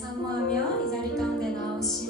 사모하며 이 자리 가운데 나오신